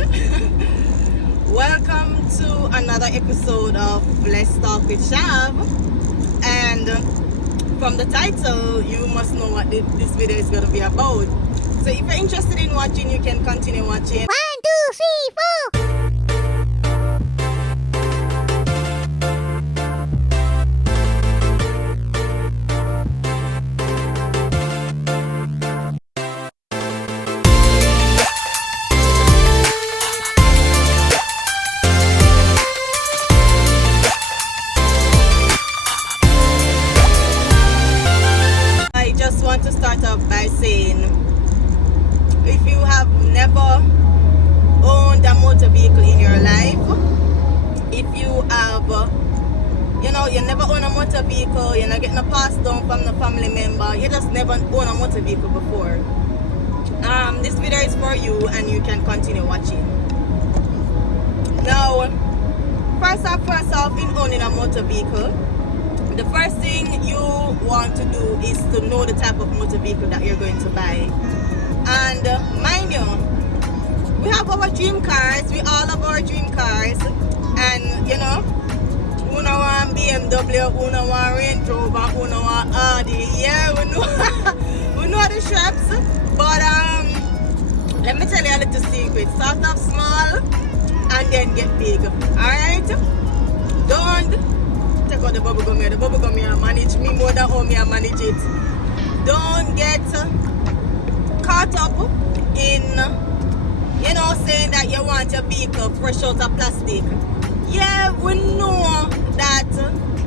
everyone. Welcome to another episode of Let's Talk with Shav. And from the title, you must know what this video is going to be about. So if you're interested in watching, you can continue watching. 1, 2, 3, 4. To start off by saying, if you have never owned a motor vehicle in your life, if you have you never own a motor vehicle, you're not getting a pass down from the family member, you just never own a motor vehicle before, this video is for you and you can continue watching. Now, first off, in owning a motor vehicle, the first thing you want to do is to know the type of motor vehicle that you're going to buy. And mind you, we have our dream cars, we all have our dream cars, and una want BMW, una want Range Rover, una want Audi, yeah, we know the shops, but let me tell you a little secret. Start off small and then get big, alright? Don't take out the bubble gum here. The bubble gum here manage me more than how me I manage it. Don't get caught up in saying that you want your vehicle fresh out of plastic. Yeah, we know that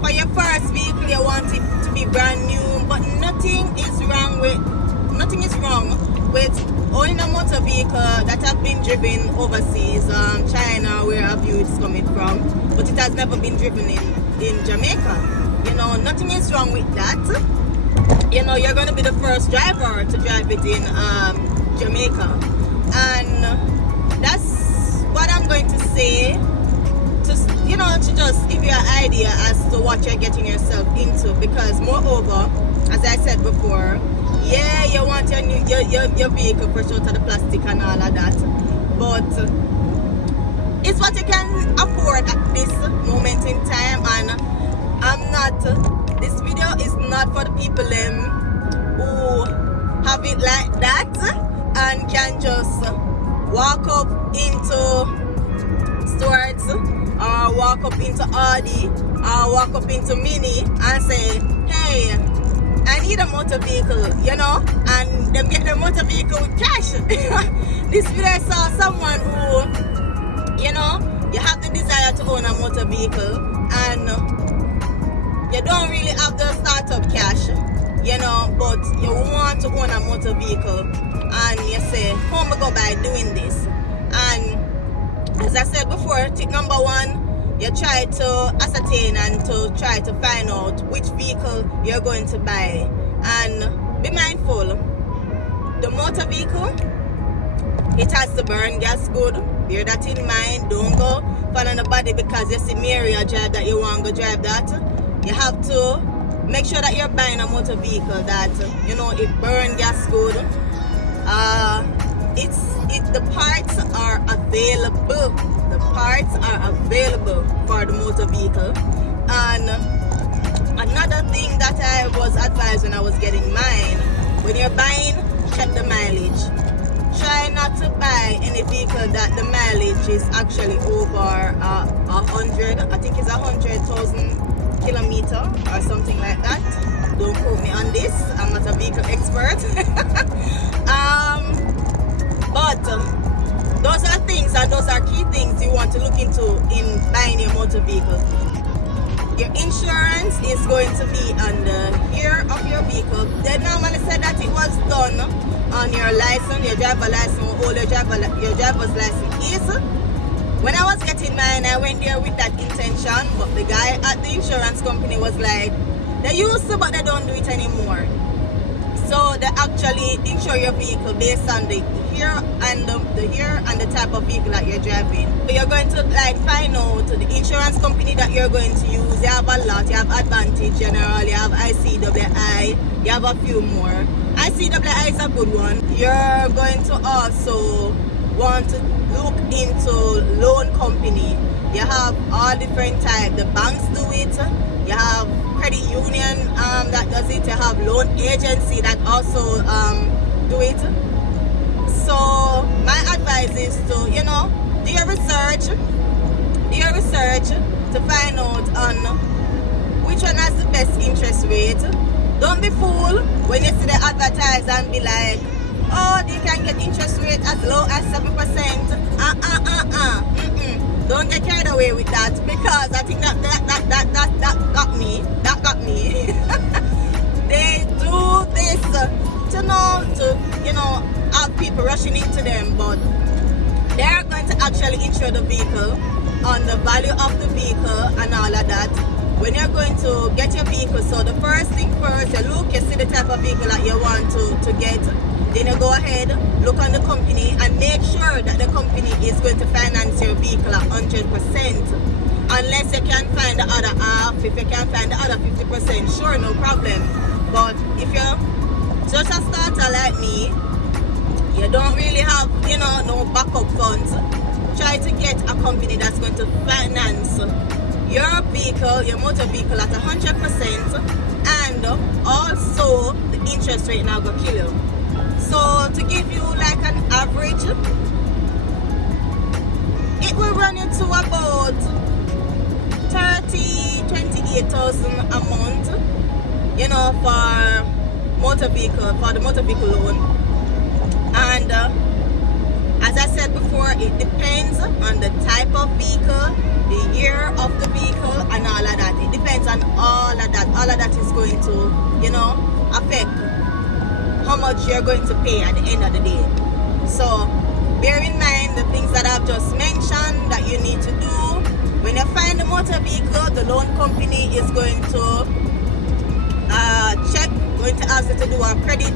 for your first vehicle you want it to be brand new, but nothing is wrong with owning a motor vehicle that have been driven overseas, China, where have you it's coming from, but it has never been driven in Jamaica. Nothing is wrong with that. You're going to be the first driver to drive it in Jamaica, and that's what I'm going to say to just give you an idea as to what you're getting yourself into. Because moreover, as I said before, yeah, you want your vehicle fresh out of the plastic and all of that, but it's what you can afford at this moment in time. And this video is not for the people who have it like that and can just walk up into Stewart's or walk up into Audi or walk up into Mini and say, hey, I need a motor vehicle, and them get their motor vehicle with cash. This video I saw someone who, you have the desire to own a motor vehicle and you don't really have the startup cash, but you want to own a motor vehicle and you say, how am I go by doing this? And as I said before, tip number 1, you try to ascertain and to try to find out which vehicle you're going to buy. And be mindful, the motor vehicle, it has to burn gas good. Bear that in mind. Don't go follow nobody because you see Mary a drive that you want to drive that. You have to make sure that you're buying a motor vehicle that it burn gas good. The parts are available. The parts are available for the motor vehicle. And another thing that I was advised when I was getting mine, when you're buying, check the mileage. Try not to buy any vehicle that the mileage is actually over 100. I think it's 100,000 kilometer or something like that. Don't quote me on this. I'm not a vehicle expert. But those are things and those are key things you want to look into in buying your motor vehicle. Your insurance is going to be on the year of your vehicle. They normally said that it was done on your license, your driver license, or all your driver's license is. When I was getting mine, I went there with that intention, but the guy at the insurance company was like, they used to, but they don't do it anymore. So they actually insure your vehicle based on the year and the type of vehicle that you're driving. So you're going to find out the insurance company that you're going to use. You have a lot. You have Advantage General, you have ICWI, you have a few more. ICWI is a good one. You're going to also want to look into loan company, you have all different types. The banks do it. You have credit union that does it. You have loan agency that also do it. So my advice is to, you know, do your research to find out on which one has the best interest rate. Don't be fooled when you see the advertise and be like, oh, they can get interest rate as low as 7%. Don't get carried away with that, because I think that got me. That got me. They do this to have people rushing into them, but they are going to actually insure the vehicle on the value of the vehicle and all of that. When you're going to get your vehicle, so the first thing first, you look, you see the type of vehicle that you want to get. Then you go ahead, look on the company and make sure that the company is going to finance your vehicle at 100%. Unless you can find the other half. If you can find the other 50%, sure, no problem. But if you're just a starter like me, you don't really have, no backup funds, try to get a company that's going to finance your vehicle, your motor vehicle at 100%, and also the interest rate now go kill you. So to give you like an average, it will run you to about 28,000 a month, for the motor vehicle loan. And as I said before, it depends on the type of vehicle, the year of the vehicle, and all of that. It depends on all of that. All of that is going to, affect how much you're going to pay at the end of the day. So bear in mind the things that I've just mentioned that you need to do. When you find the motor vehicle, the loan company is going to going to ask you to do a credit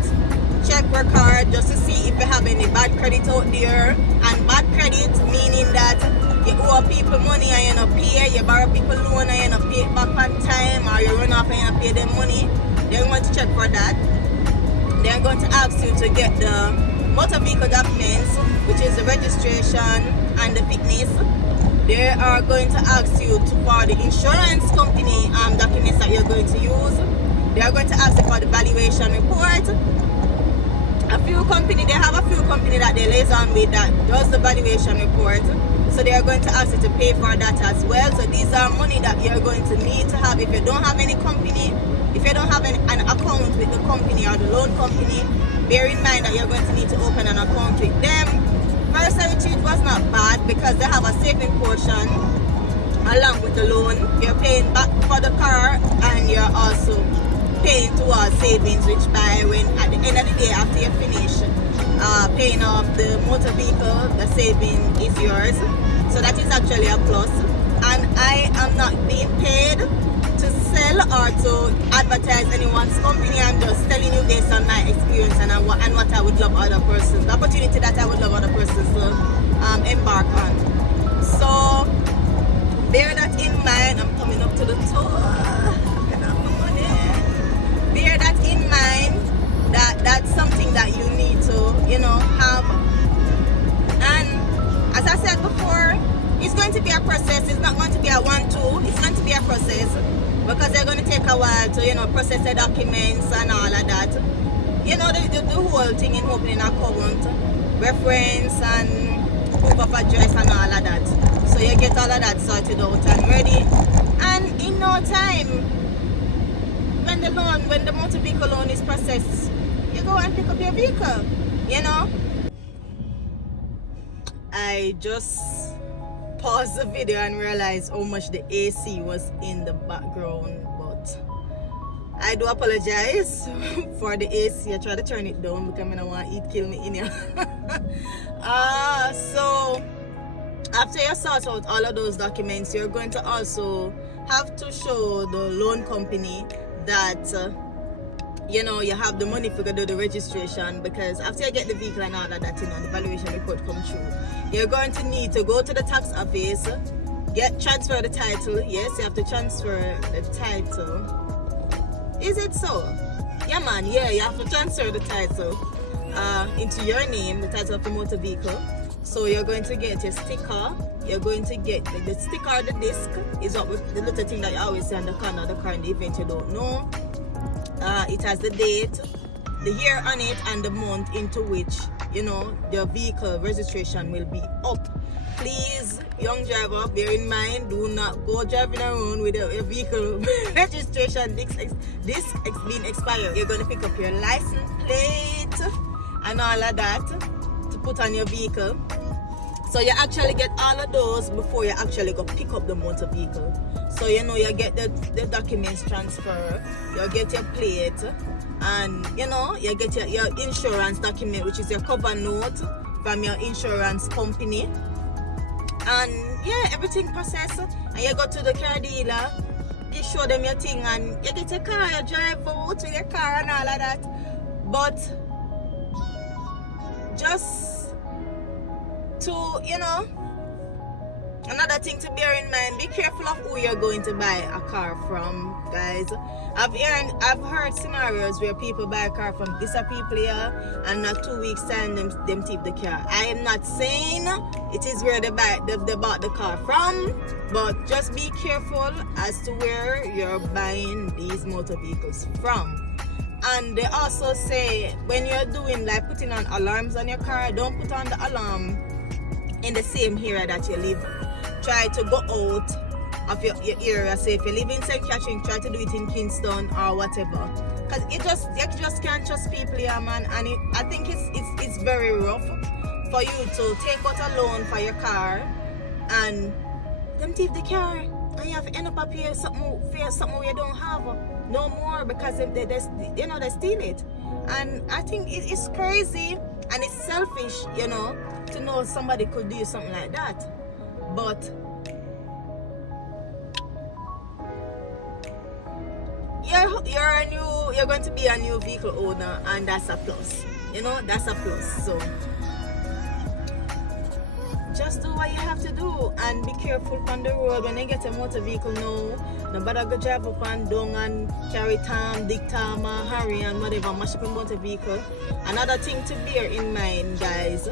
check record just to see if you have any bad credit out there. And bad credit meaning that you owe people money and you don't pay, you borrow people loan and you don't pay it back on time, or you run off and you don't pay them money. They're going to check for that. They're going to ask you to get the motor vehicle documents, which is the registration and the fitness. They are going to ask you for the insurance company documents that you're going to use. They are going to ask you for the valuation report. They have a few companies that they liaison with that does the valuation report. So they are going to ask you to pay for that as well. So these are money that you're going to need to have. If you don't have any company, if you don't have an account with the company or the loan company, bear in mind that you're going to need to open an account with them. First Retreat was not bad because they have a saving portion along with the loan. You're paying back for the car and you're also paying towards savings, which by when at the end of the day after you finish paying off the motor vehicle, the saving is yours. So that is actually a plus. And I am not being paid to sell or to advertise anyone's company. I'm just telling you based on my experience and what I would love other persons, the opportunity that I would love other persons to embark on. So bear that in mind. I'm coming up to the toe. Bear that in mind, that that's something that you need to, have. And as I said before, it's going to be a process. It's not going to be a 1-2. It's going to be a process because they're going to take a while to, process the documents and all of that. The whole thing in opening an account, reference and proof of address and all of that. So you get all of that sorted out and ready. And in no time, when the motor vehicle loan is processed, you go and pick up your vehicle, I just paused the video and realized how much the AC was in the background, but I do apologize for the AC. I try to turn it down because I don't want it kill me in here. So after you sort out all of those documents, you're going to also have to show the loan company that you have the money to do the registration, because after you get the vehicle and all of that, the valuation report come through, you're going to need to go to the tax office, transfer the title. Yes, you have to transfer the title. Is it so? Yeah man, yeah, you have to transfer the title into your name, the title of the motor vehicle. So you're going to get your sticker. You're going to get the sticker or the disc is up with the little thing that you always see on the corner of the car in the event you don't know. It has the date, the year on it, and the month into which, you know, your vehicle registration will be up. Please, young driver, bear in mind, do not go driving around with your vehicle registration disc being expired. You're going to pick up your license plate and all of that to put on your vehicle. So you actually get all of those before you actually go pick up the motor vehicle. So you know, you get the documents transfer, you get your plate, and you know, you get your insurance document, which is your cover note from your insurance company. And yeah, everything processed. And you go to the car dealer, you show them your thing, and you get your car, you drive out with your car and all of that. But just to, you know, another thing to bear in mind, be careful of who you're going to buy a car from, guys. I've heard scenarios where people buy a car from this people here, and in 2 weeks time them take the car. I am not saying it is where they bought the car from, but just be careful as to where you're buying these motor vehicles from. And they also say when you're doing like putting on alarms on your car, don't put on the alarm in the same area that you live. Try to go out of your area. So if you live in St. Catherine, try to do it in Kingston or whatever. Because you just can't trust people here, man. And I think it's very rough for you to take out a loan for your car and them take the car and you have to end up here something you don't have no more, because they steal it. And I think it's crazy and it's selfish, you know, to know somebody could do something like that. But you're going to be a new vehicle owner, and that's a plus. You know, that's a plus. So just do what you have to do and be careful on the road. When you get a motor vehicle now, nobody go drive up and down and carry time, dig time, or hurry and whatever, mash up a motor vehicle. Another thing to bear in mind, guys,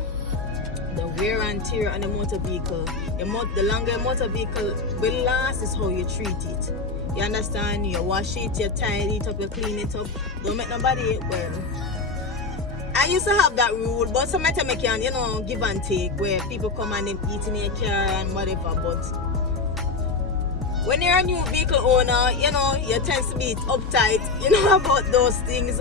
the wear and tear on the motor vehicle. The longer a motor vehicle will last is how you treat it. You understand? You wash it, you tidy it up, you clean it up. Don't make nobody, well, I used to have that rule, but sometimes I can, you know, give and take, where people come and eat in your car and whatever. But when you're a new vehicle owner, you know, you tend to be uptight, you know, about those things.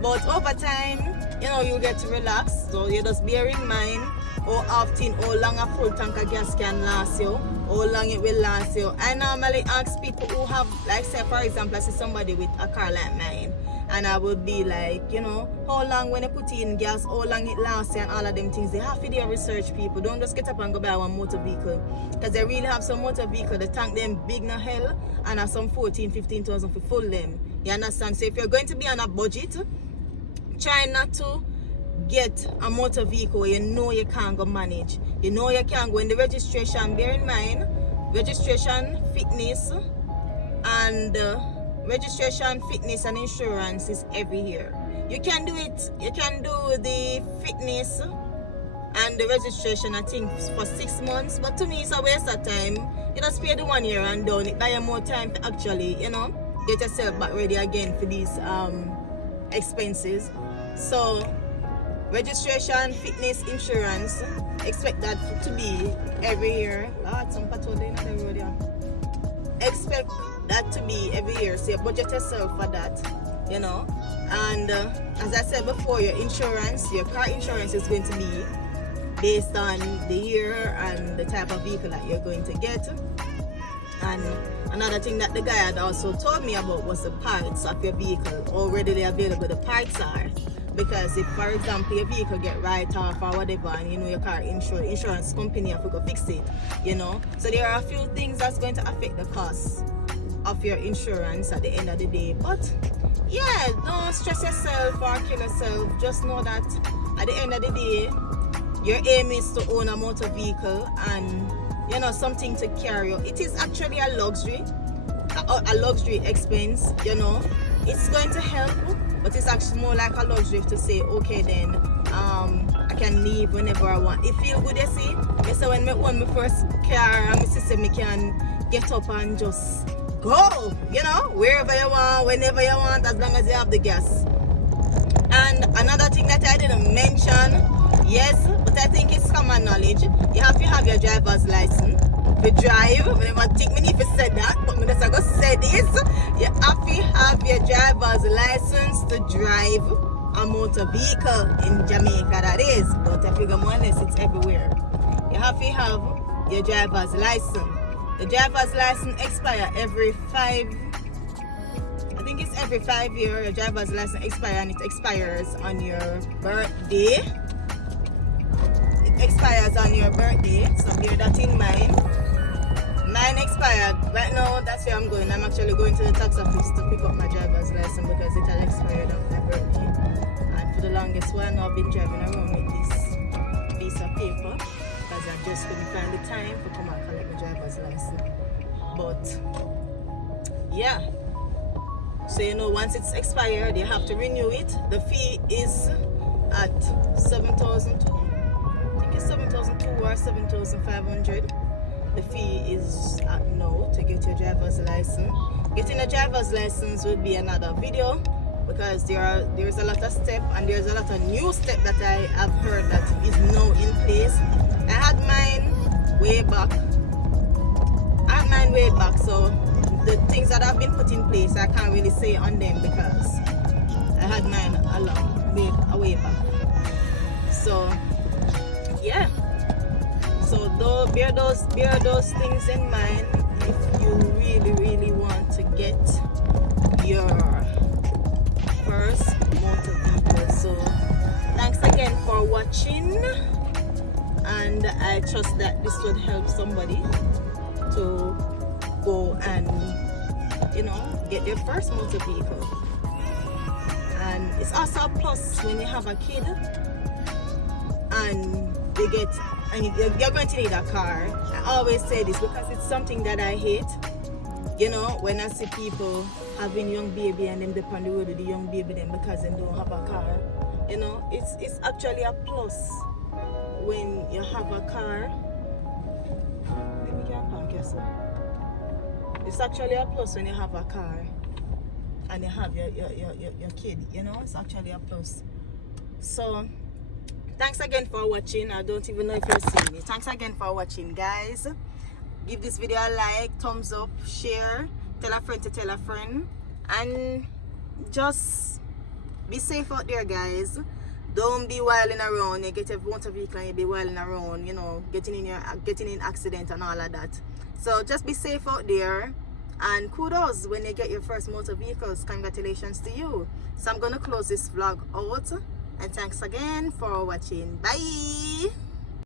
But over time, you know, you get to relax. So you just bear in mind how often, how long a full tank of gas can last you, how long it will last you. I normally ask people who have, like, say for example, I see somebody with a car like mine, and I would be like, you know, how long when you put in gas, how long it lasts, and all of them things. They have to do your research, people. Don't just get up and go buy one motor vehicle, because they really have some motor vehicle, the tank them big na hell, and have some 14,000-15,000 for full them. You understand? So if you're going to be on a budget, try not to get a motor vehicle where you know you can't go manage. You know you can't go in the registration. Bear in mind, registration, fitness, and insurance is every year. You can do it. You can do the fitness and the registration, I think, for 6 months. But to me, it's a waste of time. You just pay the 1 year and done. It buy you more time to actually, you know, get yourself back ready again for these expenses. So registration, fitness, insurance, expect that to be every year. Some patrol in the road, yeah. Expect that to be every year. So you budget yourself for that, you know. And as I said before, your insurance, your car insurance is going to be based on the year and the type of vehicle that you're going to get. And another thing that the guy had also told me about was the parts of your vehicle, how readily available the parts are. Because if, for example, your vehicle get right off or whatever, and you know your car insurance company have to go fix it, you know. So there are a few things that's going to affect the cost of your insurance at the end of the day. But yeah, don't stress yourself or kill yourself. Just know that at the end of the day, your aim is to own a motor vehicle and, you know, something to carry you. It is actually a luxury expense, you know. It's going to help, but it's actually more like a luxury to say, okay then, I can leave whenever I want. It feel good, you see. You say when I own my first car and my sister, me can get up and just go, you know, wherever you want, whenever you want, as long as you have the gas. And another thing that I didn't mention, yes, but I think it's common knowledge, you have to have your driver's license to drive. I never think me if you said that, but I'm just going to say this. You have to have your driver's license to drive a motor vehicle in Jamaica, that is. But I figure more or less it's everywhere. You have to have your driver's license. The driver's license expires every 5 years. Your driver's license expires, and it expires on your birthday. It expires on your birthday, so bear that in mind. Mine expired. Right now, that's where I'm going. I'm actually going to the tax office to pick up my driver's license because it had expired on my birthday. And for the longest while now, I've been driving around with this piece of paper because I just couldn't find the time to come and collect my driver's license. But yeah, so you know, once it's expired, you have to renew it. The fee is at 7,002. I think it's 7,002 or 7,500. The fee is at now to get your driver's license. Getting a driver's license would be another video because there's a lot of steps and there's a lot of new steps that I have heard that is now in place. I had mine way back. So the things that have been put in place, I can't really say on them because I had mine a way back. So yeah. So bear those things in mind if you really want to get your first motor vehicle. So thanks again for watching, and I trust that this would help somebody to go and, you know, get their first motor vehicle. And it's also a plus when you have a kid and you're going to need a car. I always say this because it's something that I hate. You know, when I see people having young baby and them dip on the road with the young baby them because they don't have a car. You know, it's actually a plus when you have a car. Maybe you can park yourself. It's actually a plus when you have a car and you have your kid. You know, it's actually a plus. So thanks again for watching. I don't even know if you're seeing me. Thanks again for watching, guys. Give this video a like, thumbs up, share, tell a friend to tell a friend, and just be safe out there, guys. Don't be wilding around. You get a motor vehicle and you be wilding around, you know, getting in accident and all of that. So just be safe out there, and kudos when you get your first motor vehicles. Congratulations to you. So I'm gonna close this vlog out. And thanks again for watching. Bye.